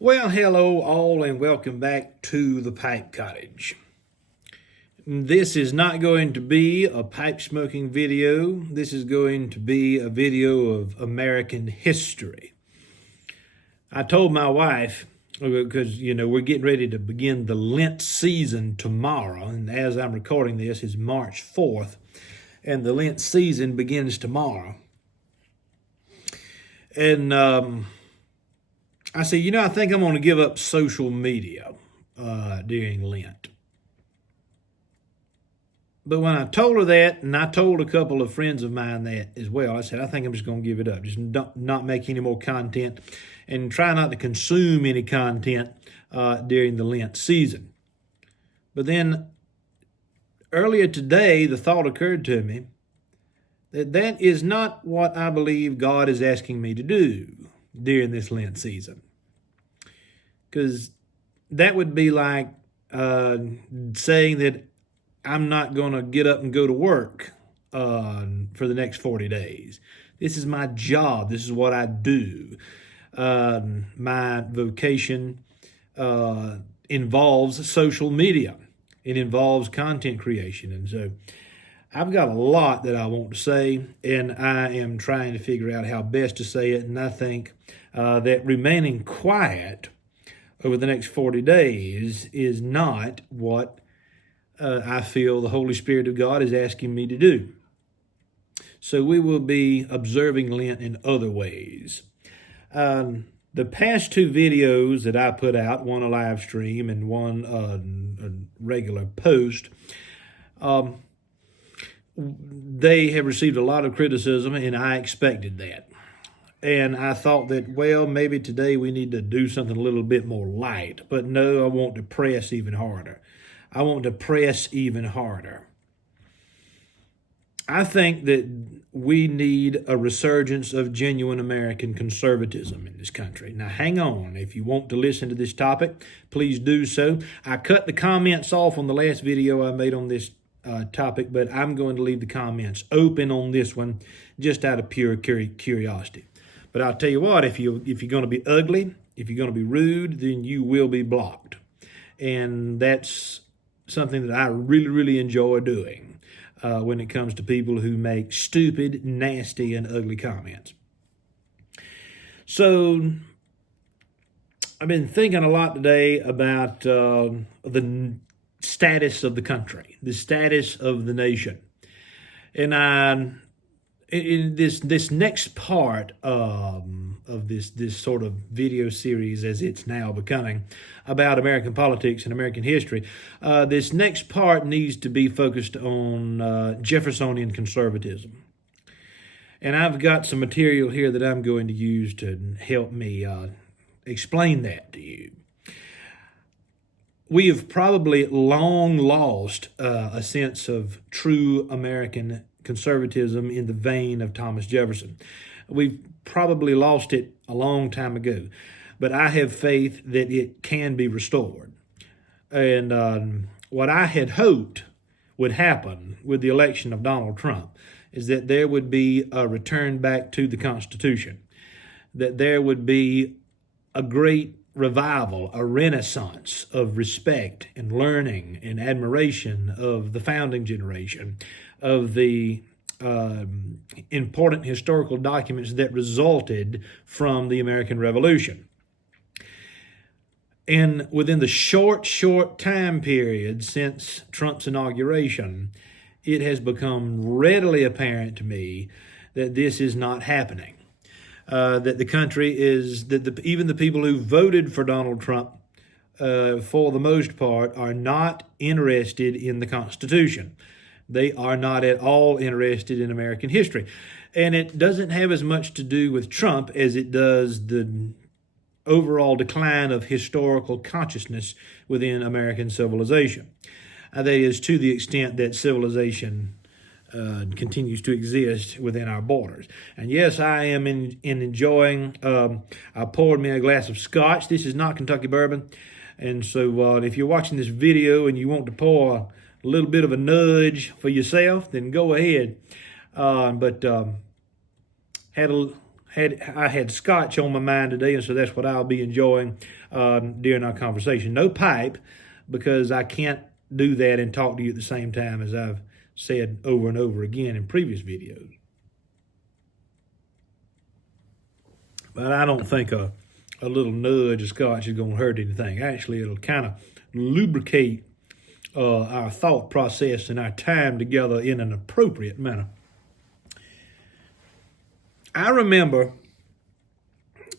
Well, hello all and welcome back to the Pipe Cottage. This is not going to be a pipe smoking video. This is going to be a video of American history. I told my wife, because, we're getting ready to begin the Lent season tomorrow. And as I'm recording this, it's March 4th. And the Lent season begins tomorrow. And, I said, I think I'm going to give up social media during Lent. But when I told her that, and I told a couple of friends of mine that as well, I said, I think I'm just going to give it up. Just not make any more content and try not to consume any content during the Lent season. But then earlier today, the thought occurred to me that is not what I believe God is asking me to do during this Lent season. Because that would be like saying that I'm not going to get up and go to work for the next 40 days. This is my job. This is what I do. My vocation involves social media. It involves content creation. And so I've got a lot that I want to say, and I am trying to figure out how best to say it. And I think that remaining quiet over the next 40 days is not what I feel the Holy Spirit of God is asking me to do. So we will be observing Lent in other ways. The past two videos that I put out, one a live stream and one a regular post, they have received a lot of criticism, and I expected that. And I thought that, well, maybe today we need to do something a little bit more light. But no, I want to press even harder. I think that we need a resurgence of genuine American conservatism in this country. Now, hang on. If you want to listen to this topic, please do so. I cut the comments off on the last video I made on this topic, but I'm going to leave the comments open on this one just out of pure curiosity. But I'll tell you what, if you're going to be ugly, if you're going to be rude, then you will be blocked. And that's something that I really, really enjoy doing when it comes to people who make stupid, nasty, and ugly comments. So I've been thinking a lot today about the status of the country, the status of the nation. And in this next part of this sort of video series, as it's now becoming, about American politics and American history, this next part needs to be focused on Jeffersonian conservatism. And I've got some material here that I'm going to use to help me explain that to you. We have probably long lost a sense of true American conservatism in the vein of Thomas Jefferson. We've probably lost it a long time ago, but I have faith that it can be restored. And what I had hoped would happen with the election of Donald Trump is that there would be a return back to the Constitution, that there would be a great revival, a renaissance of respect and learning and admiration of the founding generation, of the important historical documents that resulted from the American Revolution. And within the short time period since Trump's inauguration, it has become readily apparent to me that this is not happening. That the country is, even the people who voted for Donald Trump, for the most part, are not interested in the Constitution. They are not at all interested in American history. And it doesn't have as much to do with Trump as it does the overall decline of historical consciousness within American civilization. That is, to the extent that civilization continues to exist within our borders. And yes, I am enjoying, I poured me a glass of scotch. This is not Kentucky bourbon. And so if you're watching this video and you want to pour a little bit of a nudge for yourself, then go ahead. But had a I had scotch on my mind today, and so that's what I'll be enjoying during our conversation. No pipe, because I can't do that and talk to you at the same time, as I've said over and over again in previous videos. But I don't think a little nudge of scotch is going to hurt anything. Actually, it'll kind of lubricate our thought process and our time together in an appropriate manner. I remember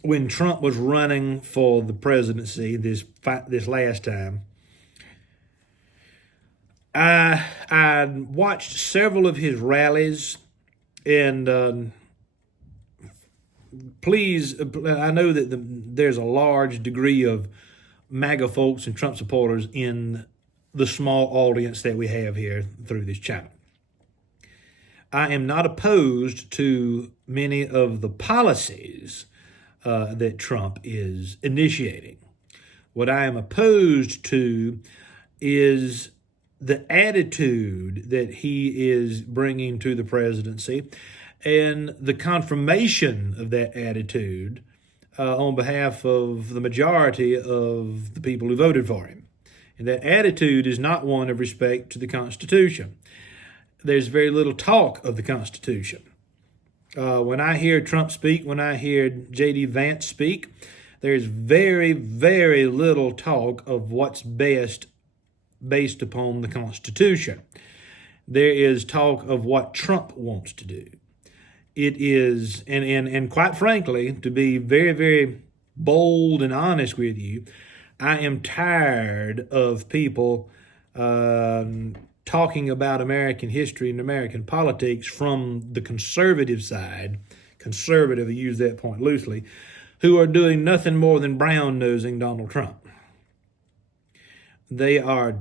when Trump was running for the presidency this last time, I watched several of his rallies, and please, I know that there's a large degree of MAGA folks and Trump supporters in the small audience that we have here through this channel. I am not opposed to many of the policies that Trump is initiating. What I am opposed to is the attitude that he is bringing to the presidency and the confirmation of that attitude on behalf of the majority of the people who voted for him. And that attitude is not one of respect to the Constitution. There's very little talk of the Constitution. When I hear Trump speak, when I hear J.D. Vance speak, there's very, very little talk of what's best based upon the Constitution. There is talk of what Trump wants to do. It is, and quite frankly, to be very, very bold and honest with you, I am tired of people talking about American history and American politics from the conservative side, conservative, I use that point loosely, who are doing nothing more than brown-nosing Donald Trump. They are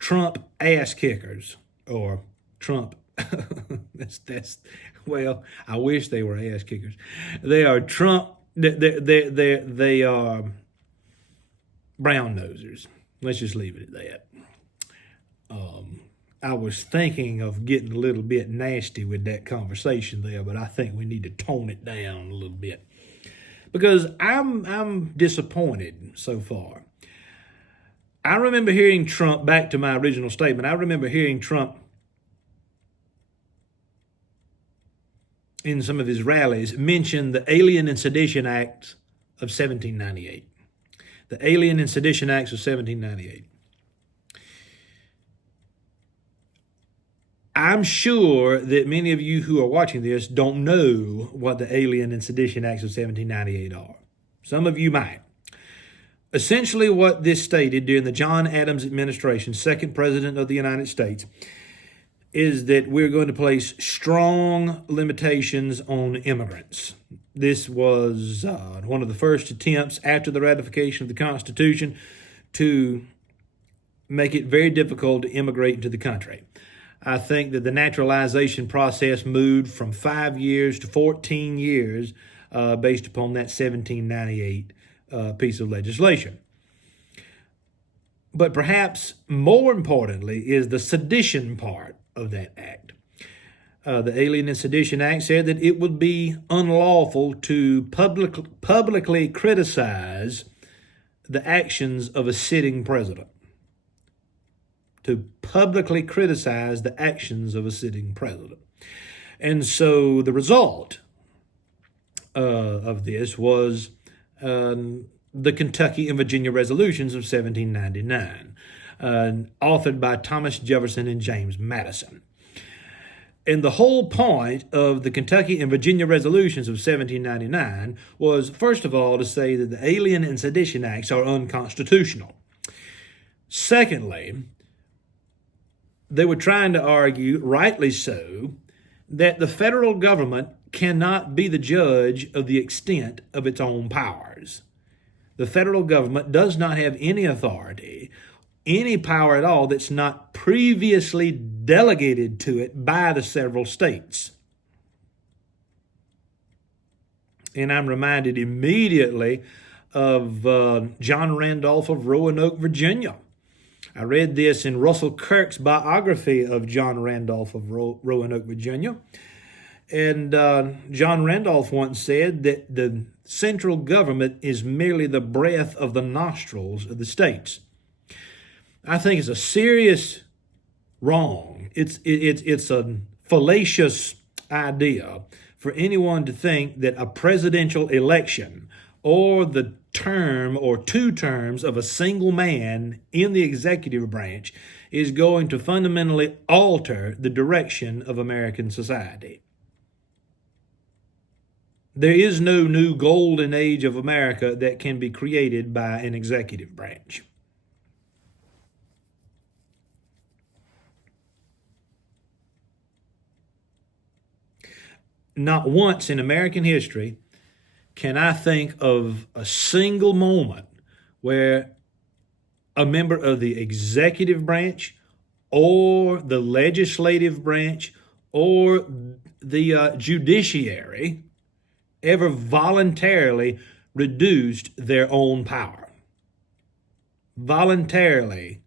Trump ass kickers, or Trump, well, I wish they were ass kickers. They are Trump, they are brown nosers. Let's just leave it at that. I was thinking of getting a little bit nasty with that conversation there, but I think we need to tone it down a little bit, because I'm disappointed so far. I remember hearing Trump, back to my original statement, I remember hearing Trump in some of his rallies mention the Alien and Sedition Acts of 1798. The Alien and Sedition Acts of 1798. I'm sure that many of you who are watching this don't know what the Alien and Sedition Acts of 1798 are. Some of you might. Essentially, what this stated during the John Adams administration, second president of the United States, is that we're going to place strong limitations on immigrants. This was one of the first attempts after the ratification of the Constitution to make it very difficult to immigrate into the country. I think that the naturalization process moved from 5 years to 14 years based upon that 1798 piece of legislation. But perhaps more importantly is the sedition part of that act. The Alien and Sedition Act said that it would be unlawful to publicly criticize the actions of a sitting president. To publicly criticize the actions of a sitting president. And so the result of this was the Kentucky and Virginia resolutions of 1799, authored by Thomas Jefferson and James Madison. And the whole point of the Kentucky and Virginia resolutions of 1799 was, first of all, to say that the Alien and Sedition Acts are unconstitutional. Secondly, they were trying to argue, rightly so, that the federal government cannot be the judge of the extent of its own powers. The federal government does not have any authority, any power at all that's not previously delegated to it by the several states. And I'm reminded immediately of John Randolph of Roanoke, Virginia. I read this in Russell Kirk's biography of John Randolph of Roanoke, Virginia. And John Randolph once said that the central government is merely the breath of the nostrils of the states. I think it's a serious wrong. It's a fallacious idea for anyone to think that a presidential election or the term or two terms of a single man in the executive branch is going to fundamentally alter the direction of American society. There is no new golden age of America that can be created by an executive branch. Not once in American history can I think of a single moment where a member of the executive branch or the legislative branch or the judiciary ever voluntarily reduced their own power. Voluntarily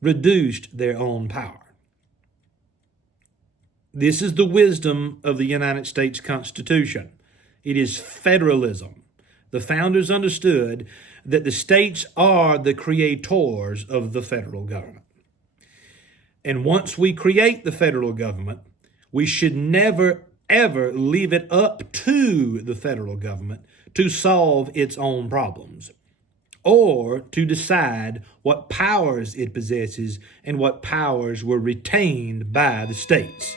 reduced their own power. This is the wisdom of the United States Constitution. It is federalism. The founders understood that the states are the creators of the federal government. And once we create the federal government, we should never, ever leave it up to the federal government to solve its own problems or to decide what powers it possesses and what powers were retained by the states.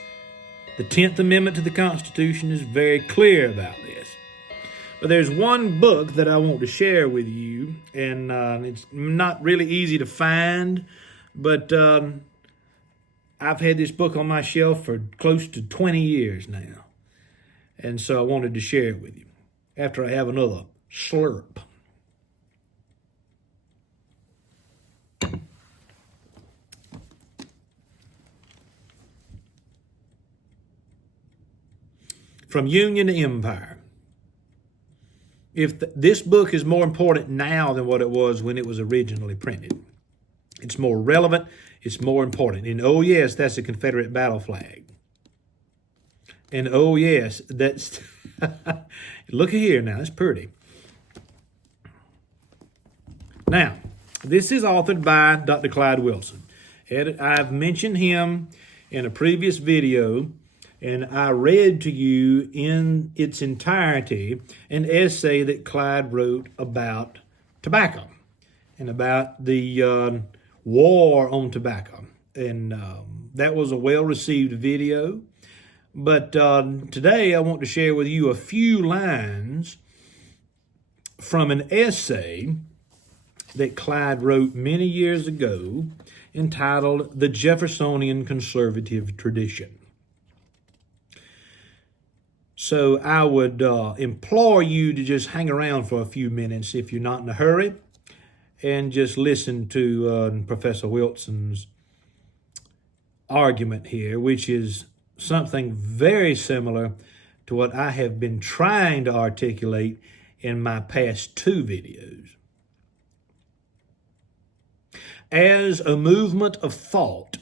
The 10th Amendment to the Constitution is very clear about this. But there's one book that I want to share with you, and it's not really easy to find, but I've had this book on my shelf for close to 20 years now. And so I wanted to share it with you after I have another slurp. From Union to Empire. This book is more important now than what it was when it was originally printed. It's more relevant, it's more important. And oh yes, that's a Confederate battle flag. And oh yes, that's, look at here now, it's pretty. Now, this is authored by Dr. Clyde Wilson. I've mentioned him in a previous video, and I read to you in its entirety an essay that Clyde wrote about tobacco and about the war on tobacco. And that was a well-received video. But today I want to share with you a few lines from an essay that Clyde wrote many years ago entitled The Jeffersonian Conservative Tradition. So I would implore you to just hang around for a few minutes if you're not in a hurry and just listen to Professor Wilson's argument here, which is something very similar to what I have been trying to articulate in my past two videos. As a movement of thought,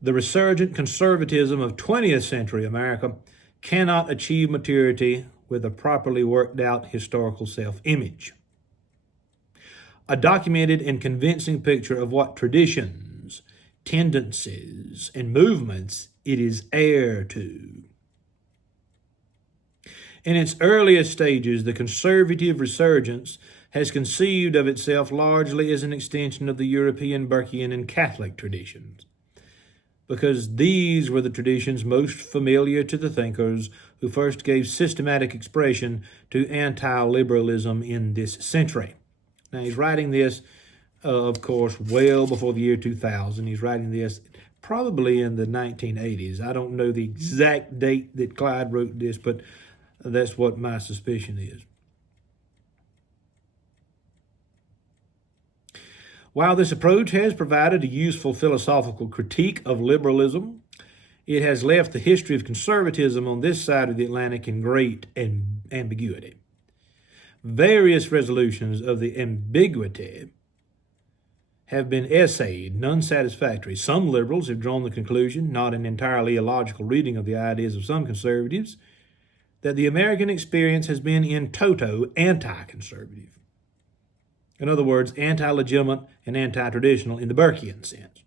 the resurgent conservatism of 20th century America cannot achieve maturity with a properly worked out historical self-image. A documented and convincing picture of what traditions, tendencies, and movements it is heir to. In its earliest stages, the conservative resurgence has conceived of itself largely as an extension of the European, Burkean, and Catholic traditions, because these were the traditions most familiar to the thinkers who first gave systematic expression to anti-liberalism in this century. Now, he's writing this, of course, well before the year 2000. He's writing this probably in the 1980s. I don't know the exact date that Clyde wrote this, but that's what my suspicion is. While this approach has provided a useful philosophical critique of liberalism, it has left the history of conservatism on this side of the Atlantic in great ambiguity. Various resolutions of the ambiguity have been essayed, none satisfactory. Some liberals have drawn the conclusion, not an entirely illogical reading of the ideas of some conservatives, that the American experience has been in toto anti-conservative. In other words, anti-legitimate and anti-traditional in the Burkean sense.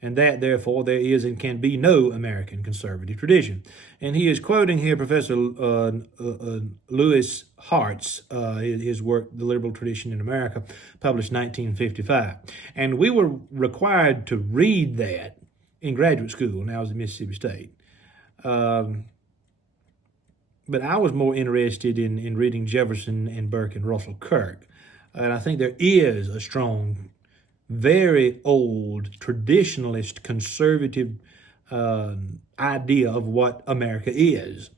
And that, therefore, there is and can be no American conservative tradition. And he is quoting here Professor Lewis Hart's, his work, The Liberal Tradition in America, published 1955. And we were required to read that in graduate school, and I was at Mississippi State. But I was more interested in reading Jefferson and Burke and Russell Kirk. And I think there is a strong, very old, traditionalist, conservative idea of what America is.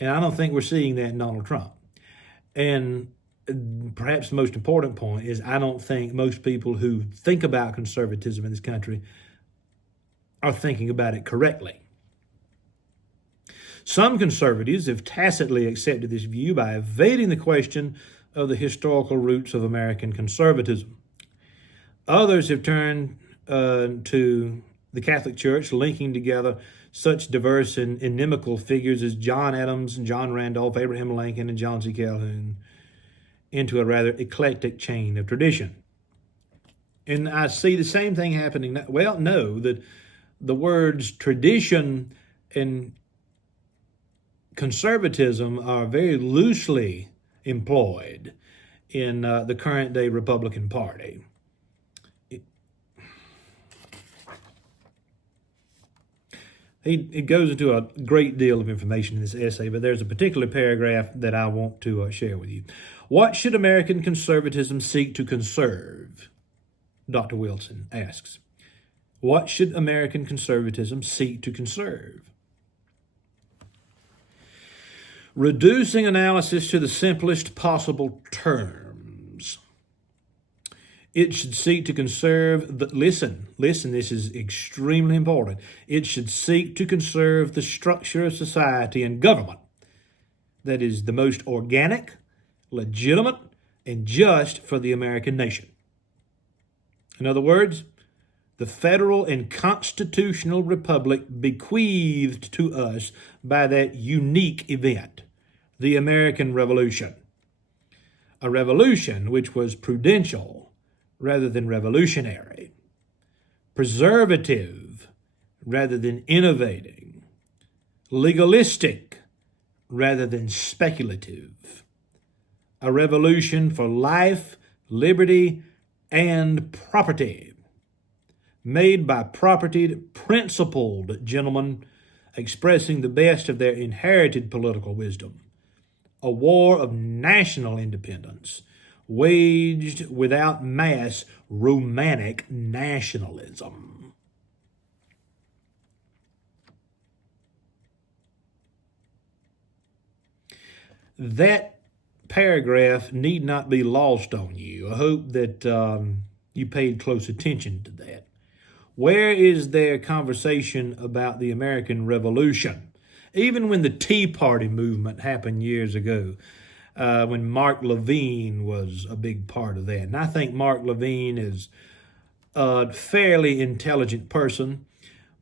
And I don't think we're seeing that in Donald Trump. And perhaps the most important point is I don't think most people who think about conservatism in this country are thinking about it correctly. Some conservatives have tacitly accepted this view by evading the question of the historical roots of American conservatism. Others have turned to the Catholic Church, linking together such diverse and inimical figures as John Adams and John Randolph, Abraham Lincoln, and John C. Calhoun into a rather eclectic chain of tradition. And I see the same thing happening now. Well, no, that the words tradition and conservatism are very loosely employed in the current day Republican Party. It goes into a great deal of information in this essay, but there's a particular paragraph that I want to share with you. What should American conservatism seek to conserve? Dr. Wilson asks. What should American conservatism seek to conserve? Reducing analysis to the simplest possible terms. It should seek to conserve listen, this is extremely important. It should seek to conserve the structure of society and government that is the most organic, legitimate, and just for the American nation. In other words, the federal and constitutional republic bequeathed to us by that unique event, the American Revolution. A revolution which was prudential rather than revolutionary, preservative rather than innovating, legalistic rather than speculative, a revolution for life, liberty, and property, made by propertied, principled gentlemen expressing the best of their inherited political wisdom, a war of national independence, waged without mass romantic nationalism. That paragraph need not be lost on you. I hope that you paid close attention to that. Where is their conversation about the American Revolution? Even when the Tea Party movement happened years ago, when Mark Levine was a big part of that. And I think Mark Levine is a fairly intelligent person,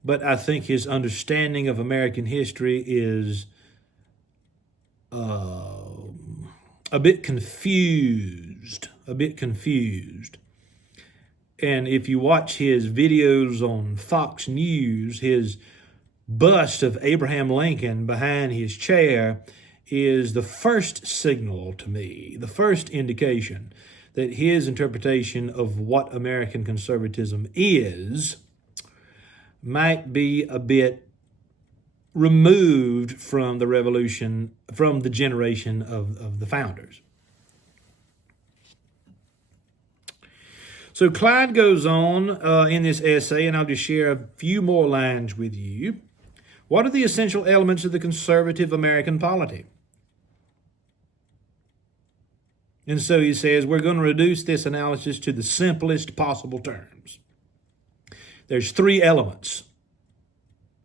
but I think his understanding of American history is a bit confused. And if you watch his videos on Fox News, his bust of Abraham Lincoln behind his chair is the first signal to me, the first indication that his interpretation of what American conservatism is might be a bit removed from the revolution, from the generation of the founders. So Clyde goes on in this essay, and I'll just share a few more lines with you. What are the essential elements of the conservative American polity? And so he says, we're going to reduce this analysis to the simplest possible terms. There's three elements.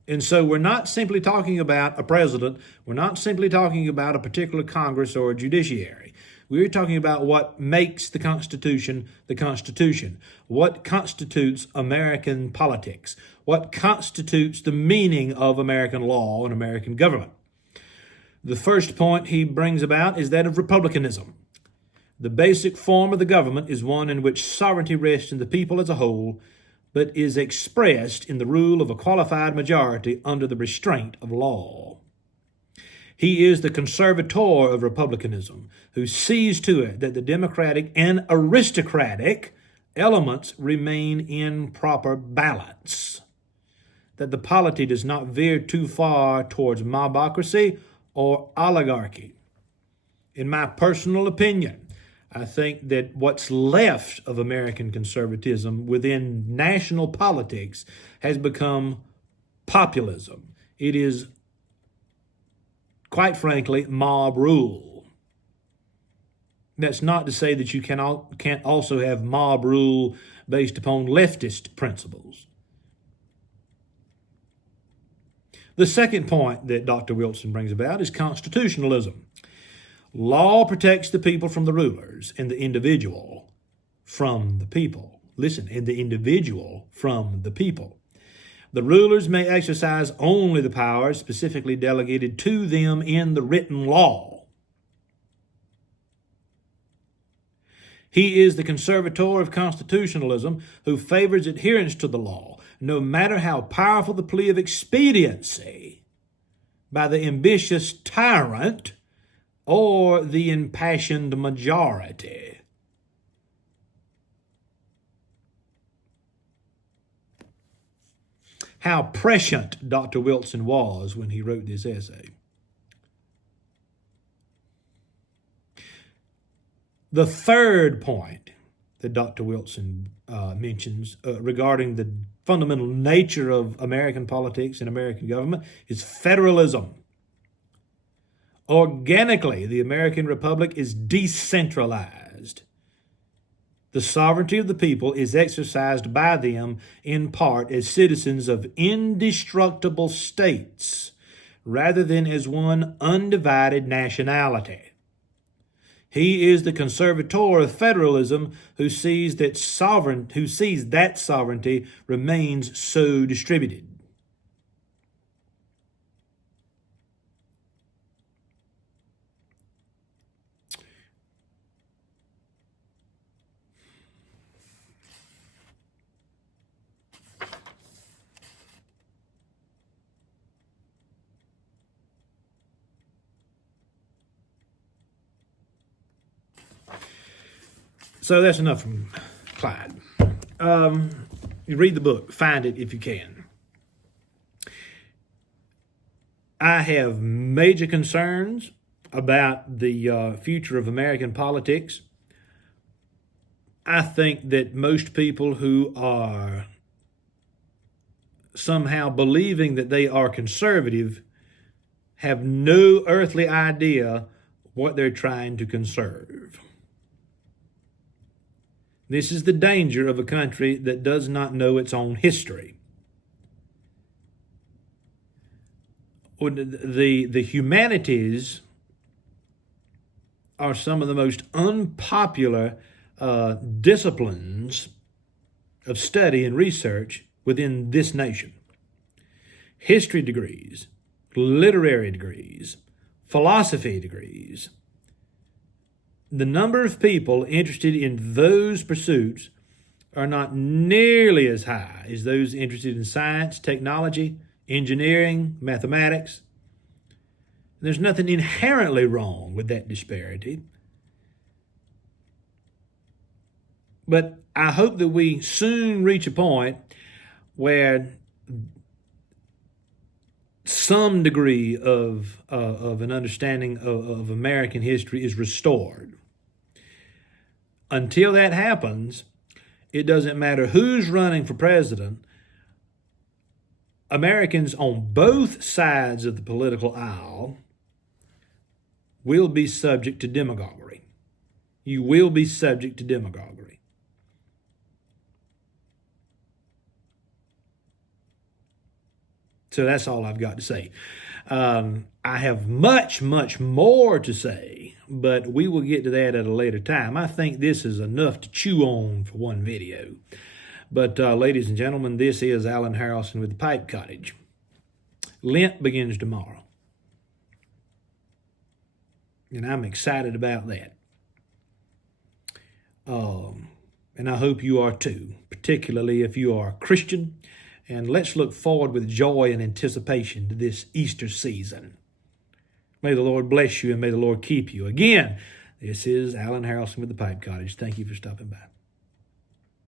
And so we're not simply talking about a president. We're not simply talking about a particular Congress or a judiciary. We're talking about what makes the Constitution the Constitution. What constitutes American politics? What constitutes the meaning of American law and American government? The first point he brings about is that of republicanism. The basic form of the government is one in which sovereignty rests in the people as a whole, but is expressed in the rule of a qualified majority under the restraint of law. He is the conservator of republicanism, who sees to it that the democratic and aristocratic elements remain in proper balance, that the polity does not veer too far towards mobocracy or oligarchy. In my personal opinion, I think that what's left of American conservatism within national politics has become populism. It is, quite frankly, mob rule. That's not to say that you can't also have mob rule based upon leftist principles. The second point that Dr. Wilson brings about is constitutionalism. Law protects the people from the rulers and the individual from the people. Listen, and the individual from the people. The rulers may exercise only the powers specifically delegated to them in the written law. He is the conservator of constitutionalism who favors adherence to the law, no matter how powerful the plea of expediency by the ambitious tyrant or the impassioned majority. How prescient Dr. Wilson was when he wrote this essay. The third point that Dr. Wilson mentions regarding the fundamental nature of American politics and American government is federalism. Organically, the American Republic is decentralized. The sovereignty of the people is exercised by them in part as citizens of indestructible states rather than as one undivided nationality. He is the conservator of federalism who sees that sovereignty remains so distributed. So that's enough from Clyde. You read the book, find it if you can. I have major concerns about the future of American politics. I think that most people who are somehow believing that they are conservative have no earthly idea what they're trying to conserve. This is the danger of a country that does not know its own history. The humanities are some of the most unpopular disciplines of study and research within this nation. History degrees, literary degrees, philosophy degrees. The number of people interested in those pursuits are not nearly as high as those interested in science, technology, engineering, mathematics. There's nothing inherently wrong with that disparity. But I hope that we soon reach a point where some degree of an understanding of American history is restored. Until that happens, it doesn't matter who's running for president. Americans on both sides of the political aisle will be subject to demagoguery. You will be subject to demagoguery. So that's all I've got to say. I have much, much more to say, but we will get to that at a later time. I think this is enough to chew on for one video. But ladies and gentlemen, this is Alan Harrelson with the Pipe Cottage. Lent begins tomorrow. And I'm excited about that. And I hope you are too, particularly if you are a Christian. And let's look forward with joy and anticipation to this Easter season. May the Lord bless you and may the Lord keep you. Again, this is Alan Harrelson with the Pipe Cottage. Thank you for stopping by.